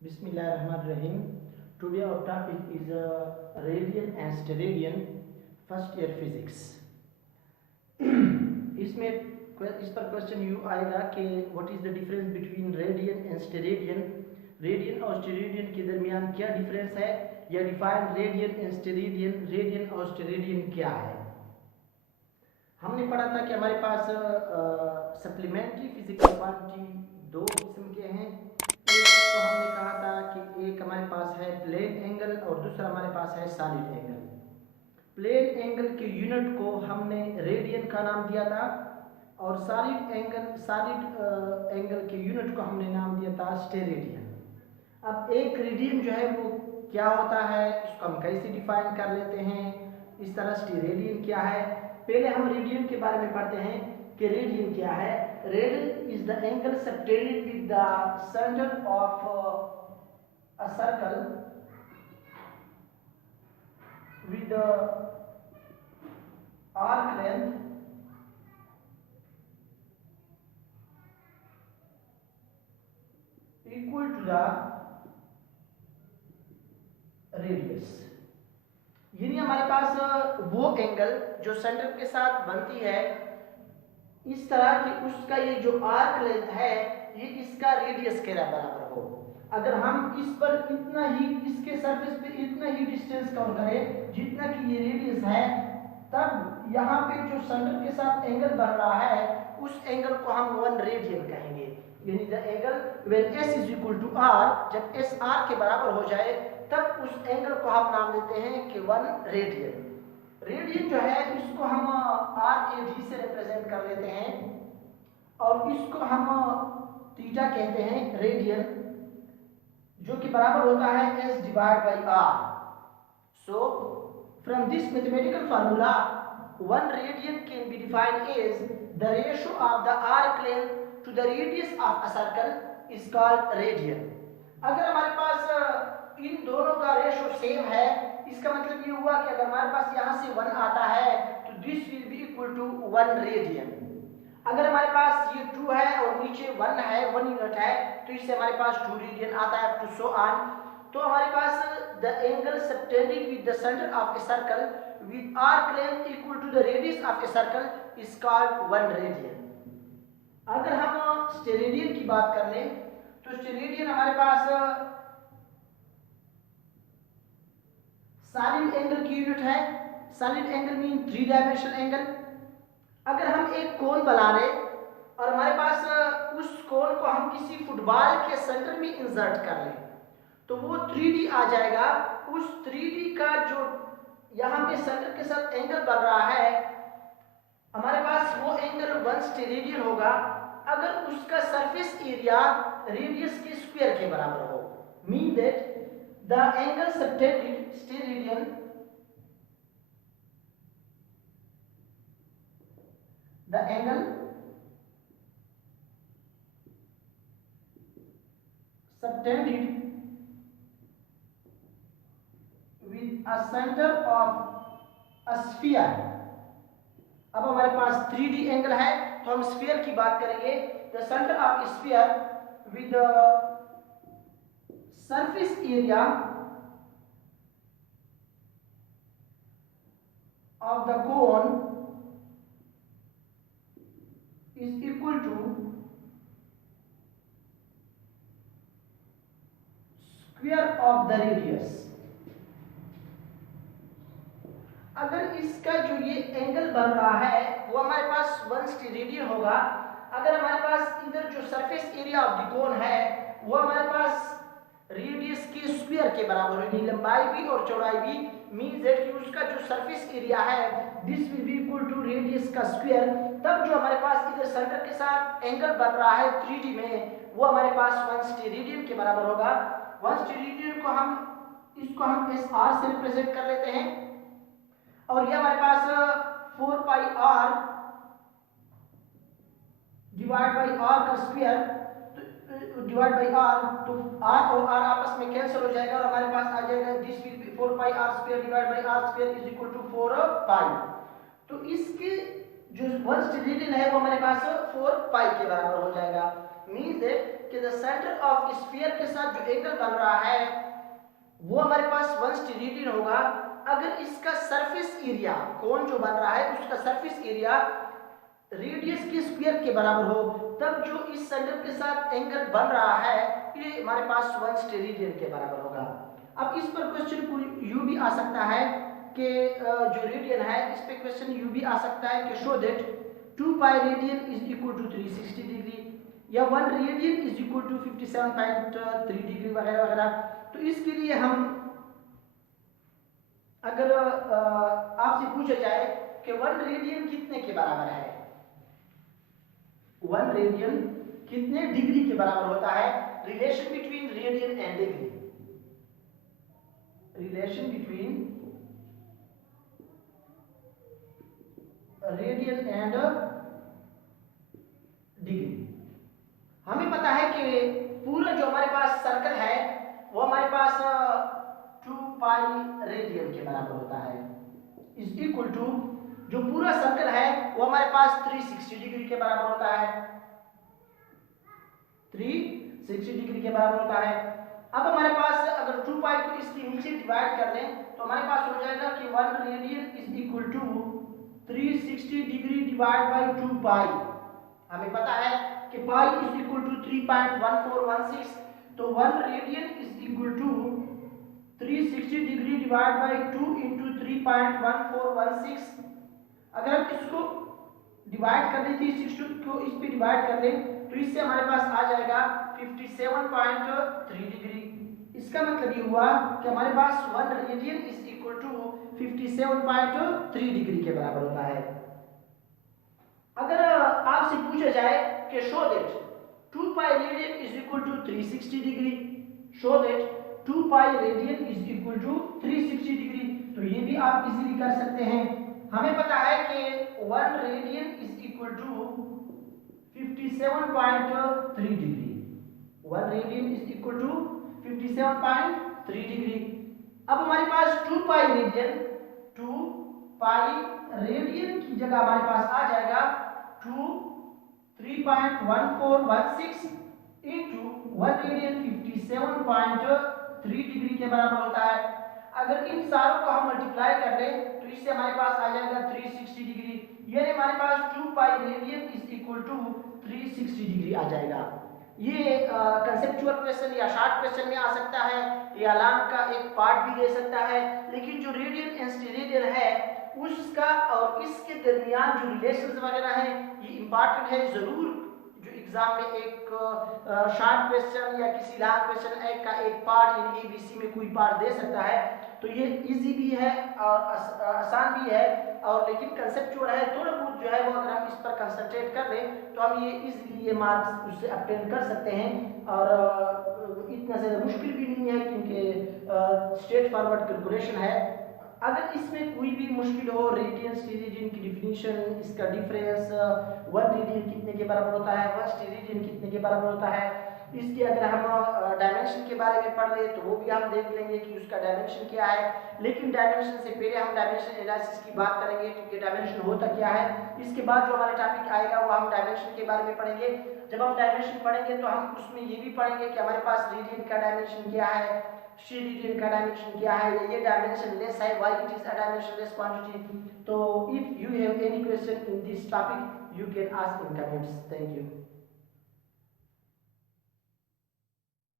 Bismillahirrahmanirrahim. Today our topic is radian and steradian first year physics. इसमें इस पर question you आएगा कि what is the difference between radian and steradian, radian और steradian के दरमियान क्या डिफरेंस है, या define radian and steradian, radian और स्टेरेडियन क्या है। हमने पढ़ा था कि हमारे पास सप्लीमेंट्री फिजिकल क्वांटिटी दो किस्म के हैं। एक तो हमने कहा था कि एक हमारे पास है प्लेन एंगल और दूसरा हमारे पास है सॉलिड एंगल। प्लेन एंगल के यूनिट को हमने रेडियन का नाम दिया था और सॉलिड एंगल के यूनिट को हमने नाम दिया था स्टेरेडियन। अब एक रेडियन जो है वो क्या होता है, इसको हम कैसे डिफाइन कर लेते हैं, इस तरह स्टेरेडियन क्या है। पहले हम रेडियन के बारे में पढ़ते हैं कि रेडियन क्या है। Radian is the angle subtended with the centre of a circle with the arc length equal to the radius। यानी हमारे पास वो एंगल जो सेंटर के साथ बनती है इस तरह कि उसका ये जो आर्क लेंथ है ये इसका रेडियस के बराबर हो। अगर हम इस पर इतना ही, इसके सरफेस पे इतना ही डिस्टेंस कवर करें जितना कि ये रेडियस है, तब यहाँ पे जो सेंटर के साथ एंगल बन रहा है उस एंगल को हम 1 रेडियन कहेंगे। यानी the angle when s is equal to r, जब s r के बराबर हो जाए तब उस एंगल को हम नाम देते हैं कि 1 रेडियन। रेडियन जो है इसको हम RAD से रिप्रेजेंट कर लेते हैं और इसको हम थीटा कहते हैं रेडियन, जो कि बराबर होता है s divide by r। So from this mathematical formula 1 radian can be defined as the ratio of the arc length to the radius of a circle is called radian. अगर हमारे पास इन दोनों का रेशियो सेम है, इसका मतलब ये हुआ कि अगर हमारे पास यहाँ से 1 आता है तो this will be equal to 1 radian. अगर हमारे पास ये 2 है और नीचे 1 है, 1 यूनिट है, तो इससे हमारे पास 2 रेडियन आता है टू सो ऑन। तो हमारे पास the angle subtended with the centre of a circle with arc length equal to the radius of a circle is called 1 radian. अगर हम स्टेरेडियन की बात कर लें तो स्टेरेडियन हमारे पास सॉलिड एंगल की यूनिट है। Solid angle mean 3 dimensional angle. अगर हम एक कोन बना रहे और हमारे पास उस कोन को हम किसी फुटबॉल के सेंटर में इंसर्ट कर लें तो वो 3D आ जाएगा। उस 3D का जो यहाँ पे सेंटर के साथ एंगल बन रहा है हमारे पास वो एंगल 1 स्टेरेडियन होगा अगर उसका सरफेस एरिया रेडियस के स्क्वायर के बराबर हो। Mean that the angle subtended steradian the angle subtended with a center of a sphere। अब हमारे पास 3D एंगल है तो हम स्फीयर की बात करेंगे। The centre of sphere with surface area of the cone is equal to square of the radius। अगर इसका जो ये एंगल बन रहा है वो हमारे पास 1 स्टेरेडियन होगा। अगर हमारे पास इधर जो surface area of the cone है वो हमारे पास रेडियस के स्क्वायर के बराबर होगी, लंबाई भी और चौड़ाई भी। मींस दैट कि उसका जो सरफेस एरिया है this will be equal to radius का स्क्वायर। तब जो हमारे पास इधर सेंटर के साथ एंगल बन रहा है 3D में वो हमारे पास 1 स्टेरेडियन के बराबर होगा। 1 स्टेरेडियन को इसको हम SR से रिप्रेजेंट कर लेते हैं और ये हमारे पास 4 pi r divide by r का स्क्वायर डिवाइड बाई r, तो r और r आपस में कैंसिल हो जाएगा और हमारे पास आ जाएगा this will be 4 pi r square divide by r square is equal to 4 pi. तो इसके जो 1 स्टेरेडियन है वो हमारे पास 4 पाई के बराबर हो जाएगा। मींस दैट कि द सेंटर ऑफ स्फीयर के साथ जो एंगल बन रहा है वो हमारे पास 1 स्टेरेडियन होगा अगर इसका सरफेस एरिया, कोन जो बन रहा है उसका सरफेस एरिया रेडियस के स्क्वायर के बराबर हो, तब जो इस सेंटर के साथ एंगल बन रहा है ये हमारे पास 1 स्टेरेडियन के बराबर होगा। अब इस पर क्वेश्चन को यू भी आ सकता है कि जो रेडियन है इस पे क्वेश्चन यू भी आ सकता है कि show that 2 pi radian is equal to 360 degree या 1 radian is equal to 57.3 degree वगैरह वगैरह। तो इसके लिए हम अगर आपसे पूछा जाए कि 1 रेडियन कितने के बराबर है, 1 रेडियन कितने डिग्री के बराबर होता है, relation between radian and degree, relation between radian and degree. हमें पता है कि पूरा जो हमारे पास सर्कल है वो हमारे पास 2 पाई रेडियन के बराबर होता है, इज इक्वल टू जो पूरा सर्कल है वो हमारे पास 360 डिग्री के बराबर होता है, 360 डिग्री के बराबर होता है। अब हमारे पास अगर 2 पाई को इसके नीचे डिवाइड कर लें तो हमारे पास हो जाएगा कि 1 radian is equal to 360 degree divide by 2 pi. हमें पता है कि पाई इज इक्वल टू 3.1416, तो 1 radian is equal to 360 degree divide by 2 into 3.1416। अगर हम इसको डिवाइड कर लेते हैं, 60 को इस पे डिवाइड कर लें तो इससे हमारे पास आ जाएगा 57.3 डिग्री। इसका मतलब ये हुआ कि हमारे पास 1 radian is equal to 57.3 degree के बराबर होता है। अगर आपसे पूछा जाए कि show that 2 pi radian is equal to 360 degree, show that 2 pi radian is equal to 360 degree, तो ये भी आप इजीली कर सकते हैं। हमें पता है कि 1 radian is equal to 57.3 degree, 1 radian is equal to 57.3 degree. अब हमारे पास 2 पाई रेडियन, 2 पाई रेडियन की जगह हमारे पास आ जाएगा 3.1416 इंटू 1 रेडियन 57.3 डिग्री के बराबर होता है। अगर इन सारों को हम मल्टीप्लाई कर लें तो इससे हमारे पास आ जाएगा 360 डिग्री, यानी हमारे पास 2 pi radian is equal to 360 degree आ जाएगा। ये कंसेप्चुअल क्वेश्चन या शॉर्ट क्वेश्चन में आ सकता है या लॉन्ग का एक पार्ट भी दे सकता है, लेकिन जो रेडियन एंड स्टेरेडियन है उसका और इसके दरमियान जो रिलेशंस वगैरह हैं ये इंपॉर्टेंट है। जरूर जो एग्जाम में एक शॉर्ट क्वेश्चन या किसी लॉन्ग क्वेश्चन एक का एक पार्ट यानी एबीसी में कोई पार्ट दे सकता है, तो ये इजी भी है और आसान भी है, और लेकिन कंसेप्चुअल है, थोड़ा बहुत जो है वो अगर हम इस पर कंसंट्रेट कर लें तो हम ये इजीली ये मार्क्स उससे ऑब्टेन कर सकते हैं। और इतना ज़्यादा मुश्किल भी नहीं है क्योंकि स्ट्रेट फॉरवर्ड कैलकुलेशन है। अगर इसमें कोई भी मुश्किल हो, रेडियन स्टेरेडियन की डिफिनीशन, इसका डिफरेंस, 1 रेडियन कितने के बराबर होता है, 1 स्टेरेडियन कितने के बराबर होता है, इसके अगर हम डायमेंशन के बारे में पढ़ ले तो वो भी हम देख लेंगे कि उसका डायमेंशन क्या है। लेकिन डायमेंशन से पहले हम डायमेंशन एनालिसिस की बात करेंगे क्योंकि डायमेंशन होता क्या है। इसके बाद जो हमारा टॉपिक आएगा वो हम डायमेंशन के बारे में पढ़ेंगे। जब हम डायमेंशन पढ़ेंगे तो हम उसमें ये भी पढ़ेंगे कि हमारे पास रेडियन का डायमेंशन क्या है, स्टेरेडियन का डायमेंशन क्या है, ये डायमेंशन लेस है, why it is a dimensionless quantity. तो if you have any question in this topic you can ask in comments. Thank you.